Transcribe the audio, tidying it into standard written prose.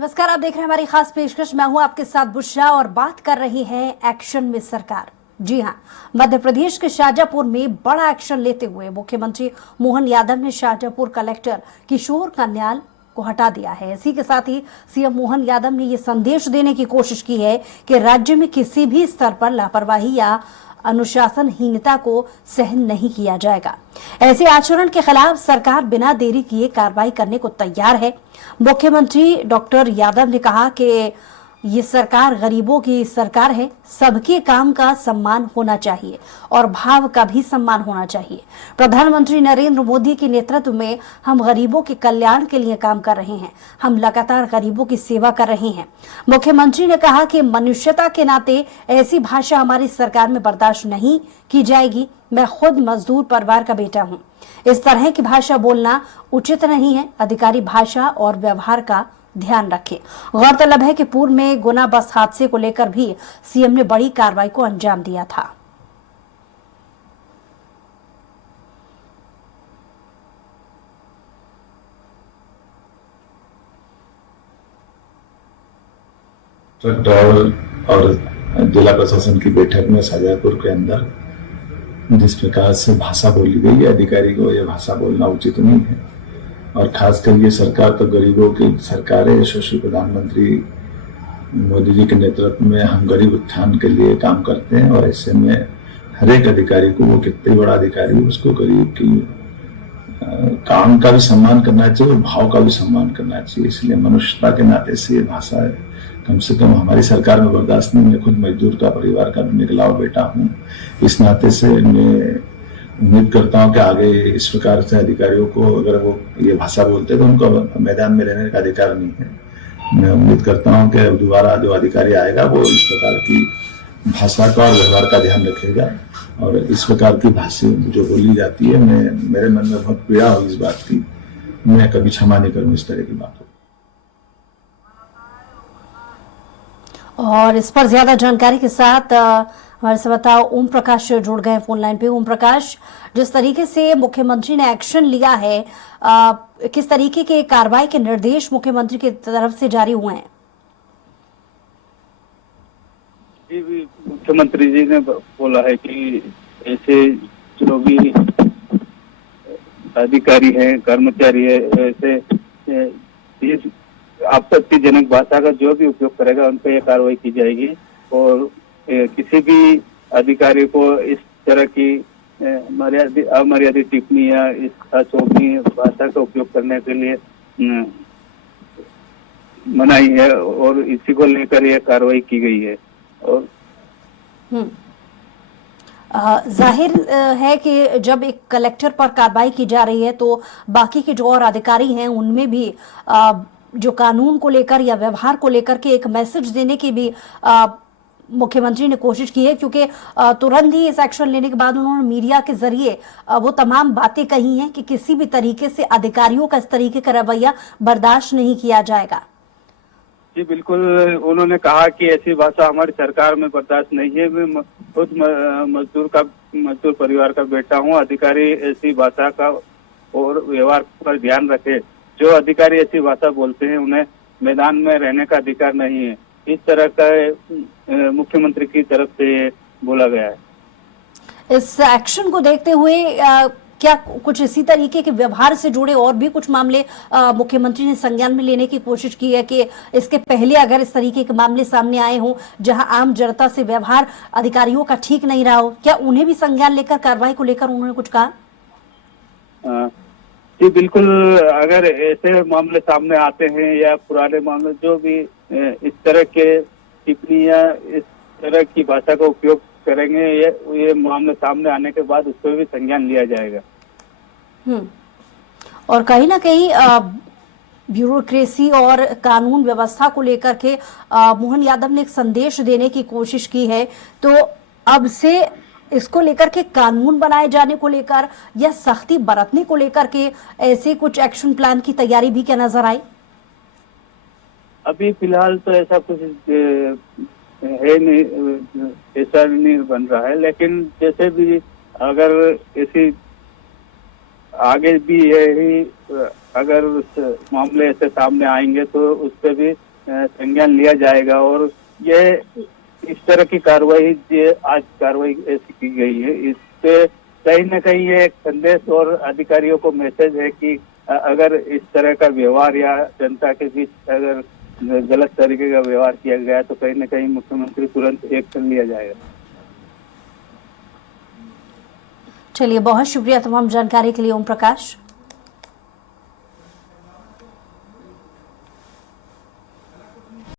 नमस्कार, आप देख रहे हैं हमारी खास पेशकश। मैं हूं आपके साथ बुशरा और बात कर रही है एक्शन में सरकार। जी हां, मध्य प्रदेश के शाजापुर में बड़ा एक्शन लेते हुए मुख्यमंत्री मोहन यादव ने शाजापुर कलेक्टर किशोर कन्याल को हटा दिया है। इसी के साथ ही सीएम मोहन यादव ने ये संदेश देने की कोशिश की है कि राज्य में किसी भी स्तर पर लापरवाही या अनुशासनहीनता को सहन नहीं किया जाएगा। ऐसे आचरण के खिलाफ सरकार बिना देरी किए कार्रवाई करने को तैयार है। मुख्यमंत्री डॉक्टर यादव ने कहा कि ये सरकार गरीबों की सरकार है, सबके काम का सम्मान होना चाहिए और भाव का भी सम्मान होना चाहिए। प्रधानमंत्री नरेंद्र मोदी के नेतृत्व में हम गरीबों के कल्याण के लिए काम कर रहे हैं। हम लगातार गरीबों की सेवा कर रहे हैं। मुख्यमंत्री ने कहा कि मनुष्यता के नाते ऐसी भाषा हमारी सरकार में बर्दाश्त नहीं की जाएगी। मैं खुद मजदूर परिवार का बेटा हूं। इस तरह की भाषा बोलना उचित नहीं है। अधिकारी भाषा और व्यवहार का ध्यान रखें। गौरतलब है कि पूर्व में गुना बस हादसे को लेकर भी सीएम ने बड़ी कार्रवाई को अंजाम दिया था। ट्रक ड्राइवर और जिला प्रशासन की बैठक में शाजापुर के अंदर जिस प्रकार से भाषा बोली गई है, अधिकारी को यह भाषा बोलना उचित नहीं है। और खासकर ये सरकार तो गरीबों की सरकार है। यशस्वी प्रधानमंत्री मोदी जी के नेतृत्व में हम गरीब उत्थान के लिए काम करते हैं और ऐसे में हर एक अधिकारी को, वो कितने बड़ा अधिकारी हो, उसको गरीब की काम का भी सम्मान करना चाहिए और भाव का भी सम्मान करना चाहिए। इसलिए मनुष्यता के नाते से ये भाषा कम से कम हमारी सरकार में बर्दाश्त नहीं। मैं खुद मजदूर का परिवार का निकला हुआ बेटा हूँ। इस नाते से मैं उम्मीद करता हूं कि आगे इस प्रकार से अधिकारियों को अगर वो ये भाषा बोलते तो उनको मैदान में रहने का अधिकार नहीं है। मैं उम्मीद करता हूं कि दोबारा जो अधिकारी आएगा वो इस प्रकार की भाषा का और व्यवहार का ध्यान रखेगा और इस प्रकार की भाषा जो बोली जाती है, मेरे मन में बहुत पीड़ा हो इस बात की। मैं कभी क्षमा नहीं करूँ इस तरह की बातों। और इस पर ज्यादा जानकारी के साथ हमारे से बताओ ओम प्रकाश जुड़ गए फोन लाइन पे। ओम प्रकाश, जिस तरीके से मुख्यमंत्री ने एक्शन लिया है, किस तरीके के कार्रवाई के निर्देश मुख्यमंत्री की तरफ से जारी हुए हैं? मुख्यमंत्री जी ने बोला है कि ऐसे जो भी अधिकारी हैं, कर्मचारी है, ऐसे आपत्तिजनक भाषा का जो भी उपयोग करेगा उन पर यह कार्रवाई की जाएगी और किसी भी अधिकारी को इस तरह की अमर्यादित टिप्पणी या इस अशोभनीय भाषा का उपयोग करने के लिए मनाही है और इसी को लेकर यह कार्रवाई की गई है। और जाहिर है कि जब एक कलेक्टर पर कार्रवाई की जा रही है तो बाकी के जो और अधिकारी हैं उनमें भी जो कानून को लेकर या व्यवहार को लेकर के एक मैसेज देने की भी मुख्यमंत्री ने कोशिश की है, क्योंकि तुरंत ही इस एक्शन लेने के बाद उन्होंने मीडिया के जरिए वो तमाम बातें कही हैं कि किसी भी तरीके से अधिकारियों का इस तरीके का रवैया बर्दाश्त नहीं किया जाएगा। जी बिल्कुल, उन्होंने कहा कि ऐसी भाषा हमारी सरकार में बर्दाश्त नहीं है। मैं खुद मजदूर परिवार का बेटा हूँ। अधिकारी ऐसी भाषा का और व्यवहार पर ध्यान रखे। जो अधिकारी ऐसी भाषा बोलते हैं उन्हें मैदान में रहने का अधिकार नहीं है। इस तरह का मुख्यमंत्री की तरफ से बोला गया है। इस एक्शन को देखते हुए क्या कुछ इसी तरीके के व्यवहार से जुड़े और भी कुछ मामले मुख्यमंत्री ने संज्ञान में लेने की कोशिश की है कि इसके पहले अगर इस तरीके के मामले सामने आए हों जहां आम जनता से व्यवहार अधिकारियों का ठीक नहीं रहा हो, क्या उन्हें भी संज्ञान लेकर कार्रवाई को लेकर उन्होंने कुछ कहा? जी बिल्कुल, अगर ऐसे मामले सामने आते हैं या पुराने मामले जो भी इस तरह के टिप्पणी या इस तरह की भाषा का उपयोग करेंगे, ये मामले सामने आने के बाद उस पर भी संज्ञान लिया जाएगा। और कहीं ना कहीं ब्यूरोक्रेसी और कानून व्यवस्था को लेकर के मोहन यादव ने एक संदेश देने की कोशिश की है, तो अब से इसको लेकर के कानून बनाए जाने को लेकर या सख्ती बरतने को लेकर के ऐसे कुछ एक्शन प्लान की तैयारी भी क्या नजर आई? अभी फिलहाल तो ऐसा कुछ है नहीं, ऐसा नहीं बन रहा है, लेकिन जैसे भी अगर ऐसी आगे भी यही अगर मामले ऐसे सामने आएंगे तो उस पर भी संज्ञान लिया जाएगा। और ये इस तरह की कार्रवाई, ये आज कार्रवाई ऐसी की गई है, इससे कहीं न कहीं ये एक संदेश और अधिकारियों को मैसेज है कि अगर इस तरह का व्यवहार या जनता के बीच अगर गलत तरीके का व्यवहार किया गया तो कहीं न कहीं मुख्यमंत्री तुरंत एक्शन लिया जाएगा। चलिए, बहुत शुक्रिया तमाम जानकारी के लिए ओम प्रकाश।